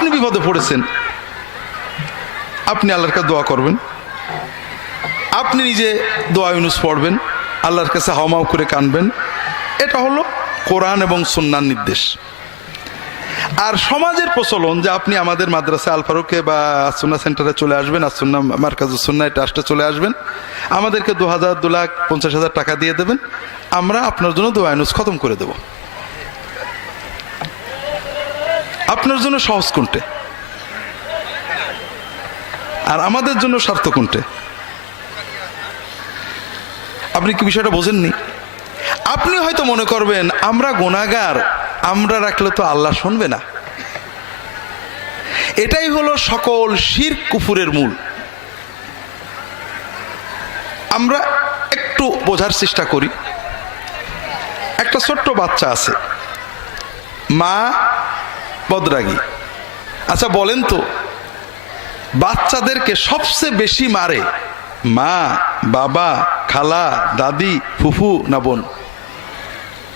আপনি বিপদে পড়েছেন, আপনি আল্লাহর কাছে দোয়া করবেন, আপনি নিজে দোয়া ইউনুস পড়বেন, আল্লাহর কাছে হাওমাও করে কানবেন। এটা হলো কোরআন এবং সুন্নাহর নির্দেশ। আর সমাজের প্রচলন যে আপনি আমাদের মাদ্রাসা আল ফারুকে বা সুন্নাহ সেন্টারে চলে আসবেন, আর সুন্নাহ মার্কাজুস সুন্নাহ ট্রাস্টে চলে আসবেন, আমাদেরকে 2,50,000 টাকা দিয়ে দেবেন, আমরা আপনার জন্য দোয়া ইউনুস খতম করে দেব। আপনার জন্য সহজ কোনটে আর আমাদের জন্য স্বার্থ কোনটে? আপনি কি বিষয়টা বোঝেননি? আপনি হয়তো মনে করবেন আমরা গুনাহগার, আমরা রাখলে তো আল্লাহ শুনবে না। এটাই হলো সকল শিরক কুফুরের মূল। আমরা একটু বোঝার চেষ্টা করি। একটা ছোট্ট বাচ্চা আছে, মা বদরাগী। আচ্ছা বলেন তো, বাচ্চাদেরকে সবচেয়ে বেশি মারে মা, বাবা, খালা, দাদি, ফুফু না বোন?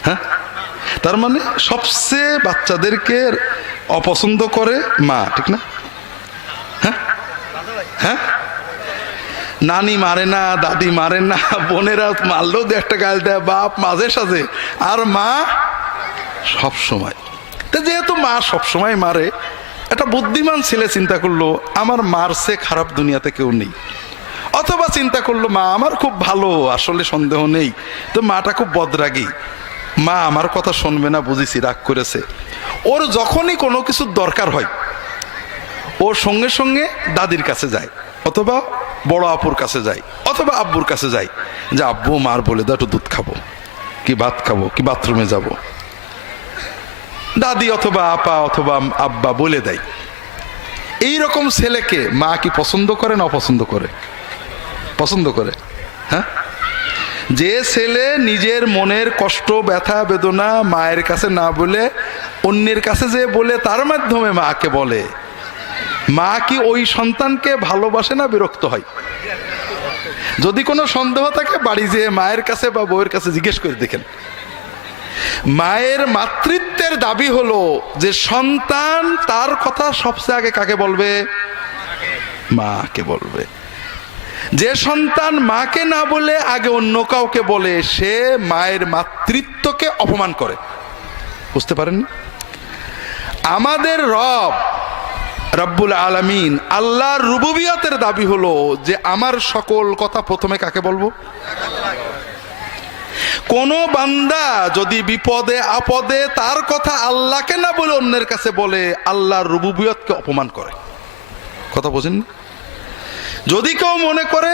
হ্যাঁ, তার মানে সবচেয়ে বাচ্চাদেরকে অপছন্দ করে মা, ঠিক না? হ্যাঁ হ্যাঁ, নানি মারে না, দাদি মারে না, বোনেরা মারলেও দু একটা গাল দেয়, বাপ মাঝে সাঝে, আর মা সব সময়। তো যেহেতু মা সব সময় মারে, একটা বুদ্ধিমান ছেলে চিন্তা করলো আমার মার চেয়ে খারাপ দুনিয়াতে কেউ নেই। অথবা চিন্তা করলো মা আমার খুব ভালো, আসলে সন্দেহ নেই, তো মাটা খুব বদরাগী, মা আমার কথা শুনবে না, বুঝেছি রাগ করেছে। ওর যখনই কোনো কিছুর দরকার হয় ওর সঙ্গে সঙ্গে দাদির কাছে যায়, অথবা বড় আপুর কাছে যায়, অথবা আব্বুর কাছে যায়, যে আব্বু মার বলে দাও একটু দুধ খাবো, কি ভাত খাবো, কি বাথরুমে যাব। দাদি অথবা আপা অথবা আব্বা বলে দেয়। এই রকম ছেলেকে মা কি পছন্দ করে না অপছন্দ করে? পছন্দ করে। হ্যাঁ, যে ছেলে নিজের মনের কষ্ট, ব্যথা, বেদনা মায়ের কাছে না বলে অন্যের কাছে যে বলে, তার মাধ্যমে মাকে বলে, মা কি ওই সন্তানকে ভালোবাসে না বিরক্ত হয়? যদি কোনো সন্দেহ থাকে বাড়ি যেয়ে মায়ের কাছে বা বউয়ের কাছে জিজ্ঞেস করে দেখেন। মায়ের মাতৃত্বের দাবি হলো যে সন্তান তার কথা সবচেয়ে আগে কাকে বলবে? মাকে বলবে। যে সন্তান মাকে না বলে আগে অন্য কাউকে বলে, সে মায়ের মাতৃত্বকে অপমান করে। বুঝতে পারেননি? আমাদের রব রব্বুল আলামিন, আল্লাহর রুবুবিয়তের দাবি হলো যে আমার সকল কথা প্রথমে কাকে বলবো? কোন বান্দা যদি বিপদে আপদে তার কথা আল্লাহকে না বলে অন্যের কাছে বলে, আল্লাহর রুবুবিয়তকে অপমান করে। কথা বোঝেন? যদি কেউ মনে করে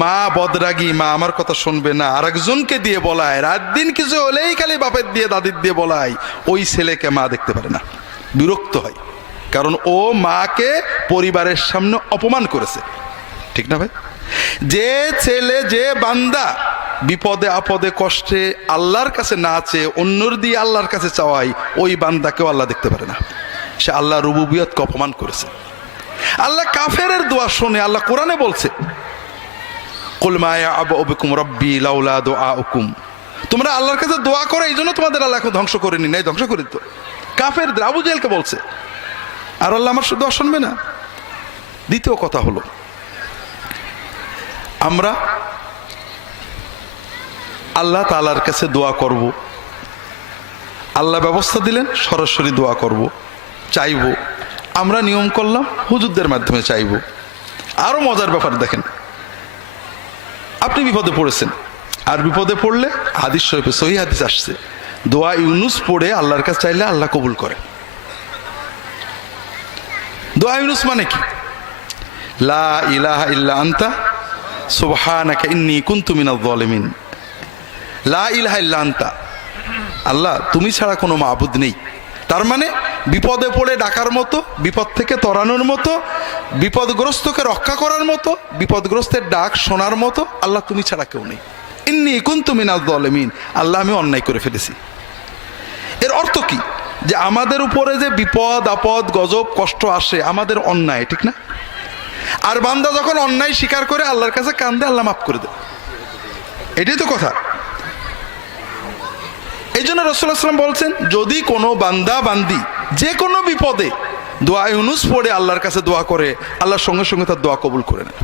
মা বদরাগী, মা আমার কথা শুনবে না, আরেকজনকে দিয়ে বলায়, রাত দিন কিছু হলেই খালি বাপের দিয়ে দাদির দিয়ে বলায়, ওই ছেলেকে মা দেখতে পারে না, বিরক্ত হয়। কারণ ও মাকে পরিবারের সামনে অপমান করেছে। ঠিক না ভাই? যে ছেলে, যে বান্দা বিপদে আপদে কষ্টে আল্লাহর কাছে না চেয়ে অন্যর দিয়ে আল্লাহর কাছে চাওয়াই, ওই বান্দাকেও আল্লাহ দেখতে পারে না। সে আল্লাহ রুবুবিয়তকে অপমান করেছে। আল্লাহ কাফেরের দোয়া শুনে আল্লাহ কোরআনে বলছে, কুল মা ইয়া'বু বিকুম রাব্বি লাউলা দুআউকুম। তোমরা আল্লাহর কাছে দোয়া করো, এই জন্য তোমাদের আল্লাহ এখন ধ্বংস করেনি, নাই ধ্বংস করে দিত। কাফেরদের, আবু জেহেলকে বলছে। আর আল্লাহ আমার দোয়া শুনবে না? দ্বিতীয় কথা হলো, আমরা আল্লাহ তাআলার কাছে দোয়া করব, আল্লাহ ব্যবস্থা দিলেন সরাসরি দোয়া করব, চাইব। আমরা নিয়ম করলাম হুজুরদের মাধ্যমে চাইব। আরো মজার ব্যাপার দেখেন, আপনি বিপদে পড়েছেন, আর বিপদে পড়লে হাদিস শরীফে সহিহ হাদিস আসছে, দোয়া ইউনুস পড়ে আল্লাহর কাছে চাইলে আল্লাহ কবুল করে। দোয়া ইউনুস মানে কি? লা ইলাহা ইল্লা আনতা সুবহানাকা ইন্নী কুনতু মিনাজ জালিমিন। লা ইলাহা ইল্লা আনতা, আল্লাহ তুমি ছাড়া কোনো মাবুদ নেই। তার মানে বিপদে পড়ে ডাকার মতো, বিপদ থেকে তরানোর মতো, বিপদগ্রস্তকে রক্ষা করার মতো, বিপদগ্রস্তের ডাক শোনার মতো আল্লাহ তুমি ছাড়া কেউ নেই। ইন্নী কুনতু মিনাজ জালিমিন, আল্লাহ আমি অন্যায় করে ফেলেছি। এর অর্থ কি? যে আমাদের উপরে যে বিপদ আপদ গজব কষ্ট আসে আমাদের অন্যায়, ঠিক না? আর বান্দা যখন অন্যায় স্বীকার করে আল্লাহর কাছে কান্দে, আল্লাহ মাফ করে দেয়। এটাই তো কথা। এই জন্য রাসূলুল্লাহ সাল্লাল্লাহু আলাইহি ওয়াসাল্লাম বলছেন, যদি কোনো বান্দা বান্দি যে কোনো বিপদে দোয়া ইউনুস পড়ে আল্লাহর কাছে দোয়া করে, আল্লাহর সঙ্গে সঙ্গে তার দোয়া কবুল করে নেয়।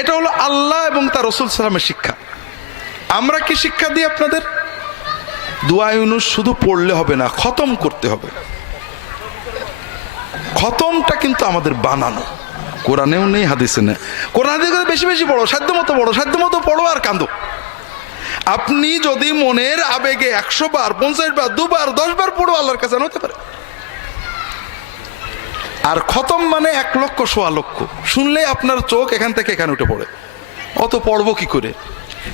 এটা হলো আল্লাহ এবং তার রাসূল সাল্লাল্লাহু শিক্ষা। আমরা কি শিক্ষা দিই আপনাদের? দোয়া ইউনুস শুধু পড়লে হবে না, খতম করতে হবে। খতমটা কিন্তু আমাদের বানানো, কোরআনেও নেই, হাদিসে নেই। কোরআন বেশি বেশি পড়ো, সাধ্য মতো পড়ো আর কাঁদো। আপনি যদি মনের আবেগে 100 বার, 50 বার, 2 বার, 10 বার পড়ো, আল্লাহর কাছে হতে পারে। আর খতম মানে 1 লক্ষ, 1.25 লক্ষ। শুনলে আপনার চোখ এখান থেকে এখানে উঠে পড়ে, অত পড়বো কি করে?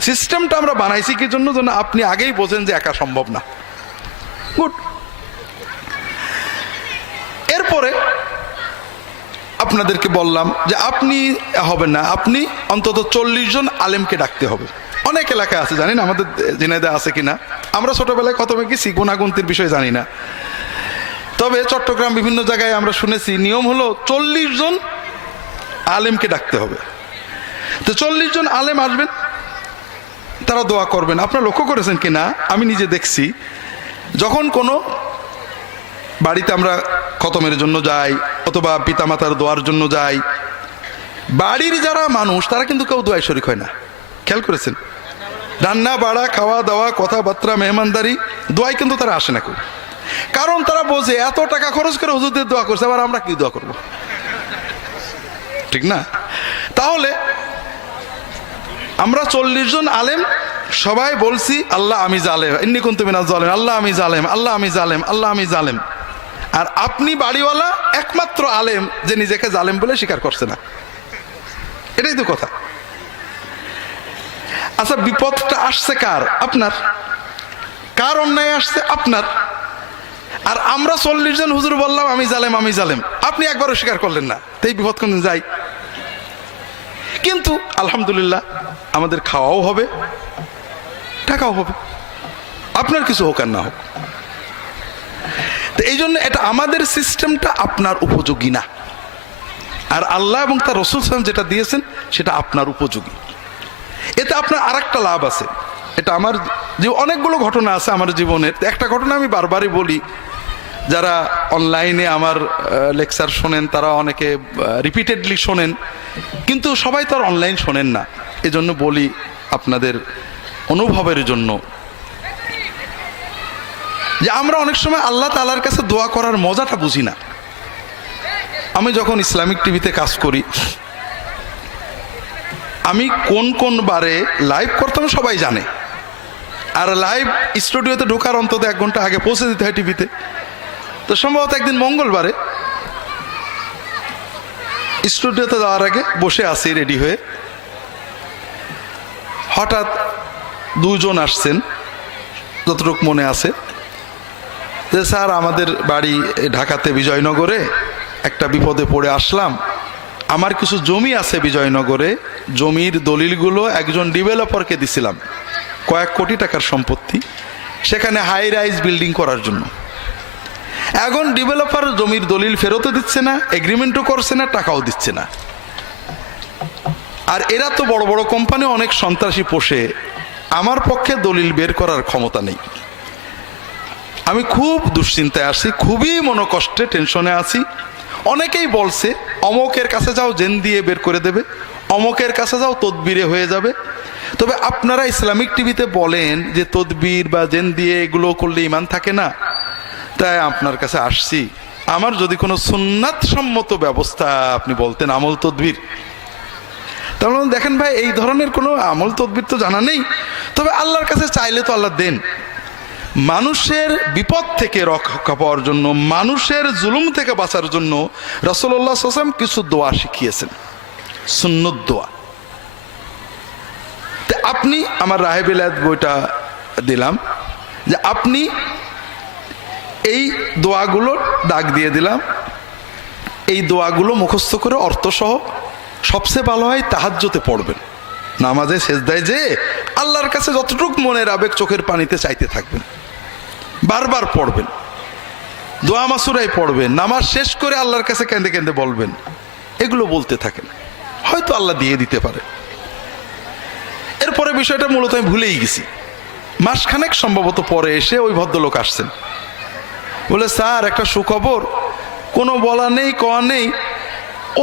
সিস্টেমটা আমরা বানাইছি কি জন্য? যেন আপনি আগেই বোঝেন যে একা সম্ভব না। গুড। এরপরে আপনাদেরকে বললাম যে আপনি হবেন না, আপনি অন্তত 40 জন আলেমকে ডাকতে হবে। অনেক এলাকায় আছে, জানি না আমাদের ঝিনাইদহে আছে কিনা। আমরা ছোটবেলায় খতমে গেছি, গুণাগুন্তির বিষয় জানি না। তবে চট্টগ্রাম বিভিন্ন জায়গায় আমরা শুনেছি নিয়ম হলো 40 জন আলেমকে ডাকতে হবে। তো 40 জন আলেম আসবেন, তারা দোয়া করবেন। আপনারা লক্ষ্য করেছেন কিনা, আমি নিজে দেখছি, যখন কোনো বাড়িতে আমরা খতমের জন্য যাই অথবা পিতামাতার দোয়ার জন্য যাই, বাড়ির যারা মানুষ তারা কিন্তু কেউ দোয়ায় শরীক হয় না। খেয়াল করেছেন? রান্না বাড়া, খাওয়া দাওয়া, কথাবার্তা, মেহমানদারি, দোয়ায় কিন্তু তারা আসে না কেউ। কারণ তারা বোঝে এত টাকা খরচ করে হুজুরদের দোয়া করছে, আবার আমরা কি দোয়া করব? ঠিক না? তাহলে আমরা 40 জন আলেম সবাই বলছি আল্লাহ আমি জালেম, ইন্নী কুনতু মিনাজ জালিমিন, আল্লাহ আমি জালেম, আল্লাহ আমি জালেম, আল্লাহ আমি জালেম। আর আপনি বাড়িওয়ালা একমাত্র আলেম যে নিজেকে জালেম বলে স্বীকার করছে না। এটাই তো কথা। আচ্ছা, বিপদটা আসছে কার? আপনার। কার অন্যায় আসছে? আপনার। আর আমরা 40 জন হুজুর বললাম আমি জালেম, আমি জালেম, আপনি একবারও স্বীকার করলেন না। তাই বিপদ কোন যাই। কিন্তু আলহামদুলিল্লাহ আমাদের খাওয়াও হবে, টাকাও হবে, আপনার কিছু হোক আর না হোক। তো এই জন্য এটা আমাদের সিস্টেমটা আপনার উপযোগী না। আর আল্লাহ এবং তার রাসূল সাল্লাল্লাহু যেটা দিয়েছেন সেটা আপনার উপযোগী। এতে আপনার আরেকটা লাভ আছে। এটা আমার যে অনেকগুলো ঘটনা আছে আমার জীবনের। একটা ঘটনা আমি বারবারই বলি, যারা অনলাইনে আমার লেকচার শোনেন তারা অনেকে রিপিটেডলি শোনেন, কিন্তু সবাই তো আর অনলাইন শোনেন না। এজন্য বলি আপনাদের অনুভবের জন্য, যে আমরা অনেক সময় আল্লাহ তাআলার কাছে দোয়া করার মজাটা বুঝি না। আমি যখন ইসলামিক টিভিতে কাজ করি, আমি কোন কোন বারে লাইভ করতাম সবাই জানে। আর লাইভ স্টুডিওতে ঢোকার অন্তত 1 ঘন্টা আগে পৌঁছে দিতে হয় টিভিতে। তো সম্ভবত একদিন মঙ্গলবারে স্টুডিওতে যাওয়ার আগে বসে আছি রেডি হয়ে, হঠাৎ 2 জন আসছেন, যতটুকু মনে আছে, যে স্যার আমাদের বাড়ি ঢাকাতে বিজয়নগরে, একটা বিপদে পড়ে আসলাম, আমার কিছু জমি আছে বিজয়নগরে, জমির দলিলগুলো একজন ডেভেলপারকে দিছিলাম, কয়েক কোটি টাকার সম্পত্তি, সেখানে হাই রাইজ বিল্ডিং করার জন্য। এখন ডেভেলপার জমির দলিল ফেরতও দিচ্ছে না, এগ্রিমেন্টও করছে না, টাকাও দিচ্ছে না। আর এরা তো বড় বড় কোম্পানি অনেক সন্ত্রাসী পোষে, আমার পক্ষে দলিল বের করার ক্ষমতা নেই। আমি খুব দুশ্চিন্তায় আছি, খুবই মনোকষ্টে, টেনশনে আছি। অনেকেই বলছে অমকের কাছে যাও, জেন দিয়ে বের করে দেবে, অমকের কাছে যাও, তদবিরে হয়ে যাবে। তবে আপনারা ইসলামিক টিভিতে বলেন যে তদবির বা জেন দিয়ে এগুলো করলে ইমান থাকে না, তাই আপনার কাছে আসছি। আমার যদি কোনো সুন্নাত সম্মত ব্যবস্থা আপনি বলতেন, আমল তদবির, তাহলে দেখেন ভাই এই ধরনের কোনো আমল তদবির তো জানা নেই। তবে আল্লাহর কাছে চাইলে তো আল্লাহ দেন। মানুষের বিপদ থেকে রক্ষা পাওয়ার জন্য, মানুষের জুলুম থেকে বাঁচার জন্য রাসূলুল্লাহ সাল্লাল্লাহু আলাইহি ওয়াসাল্লাম কিছু দোয়া শিখিয়েছেন, সুন্নত দোয়া। তো আপনি আমার রাহে বিলায়াত বইটা দিলাম, যে আপনি এই দোয়াগুলো দাগ দিয়ে দিলাম, এই দোয়াগুলো মুখস্থ করে অর্থসহ, সবচেয়ে ভালো হয় তাহাজ্জুদে পড়বেন, নামাজে সেজদায় যে আল্লাহর কাছে যতটুকু মনের আবেগ চোখের পানিতে চাইতে থাকবেন, বারবার পড়বেন, দোয়া মাসুরাই পড়বেন, নামাজ শেষ করে আল্লাহর কাছে কেঁদে কেঁদে বলবেন। এগুলো বলতে থাকেন, হয়তো আল্লাহ দিয়ে দিতে পারে। এরপরে বিষয়টা মূলত আমি ভুলেই গেছি। মাসখানেক সম্ভবত পরে এসে ওই ভদ্রলোক আসছেন, বলে স্যার একটা সুখবর, কোনো বলা নেই কওয়া নেই,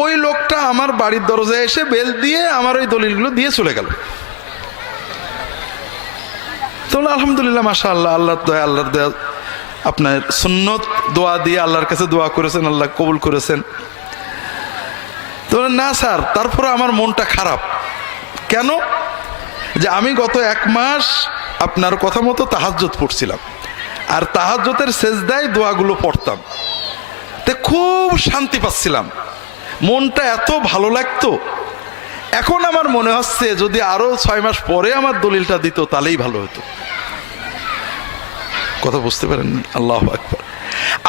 ওই লোকটা আমার বাড়ির দরজায় এসে বেল দিয়ে আমার ওই দলিলগুলো দিয়ে চলে গেল। তো আলহামদুলিল্লাহ, মাশাআল্লাহ, আল্লাহর দয়া, আল্লাহর দয়া, আপনার সুন্নত দোয়া দিয়ে আল্লাহর কাছে দোয়া করেছেন, আল্লাহ কবুল করেছেন। তো না স্যার, তারপরে আমার মনটা খারাপ। কেন? যে আমি গত 1 মাস আপনার কথা মতো তাহাজ্জুদ পড়ছিলাম, আর তাহাজ্জুদের সেজদায় দোয়াগুলো পড়তাম, তে খুব শান্তি পাচ্ছিলাম, মনটা এত ভালো লাগতো। এখন আমার মনে হচ্ছে যদি আরো 6 মাস পরে আমার দলিলটা দিত তাহলেই ভালো হতো। কথা বুঝতে পারেননি? আল্লাহু আকবার।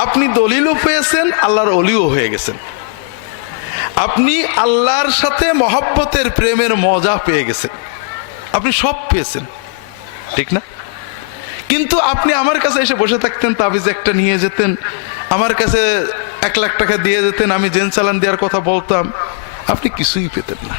আপনি দলিলও পেয়েছেন, আল্লাহর ওলিও হয়ে গেছেন, আপনি আল্লাহর সাথে মহব্বতের প্রেমের মজা পেয়ে গেছেন, আপনি সব পেয়েছেন, ঠিক না? কিন্তু আপনি আমার কাছে এসে বসে থাকতেন, তাবিজ একটা নিয়ে যেতেন, আমার কাছে 1 লাখ টাকা দিয়ে যেতেন, আমি জেন চালান দেওয়ার কথা বলতাম, আপনি কিছুই পেতেন না।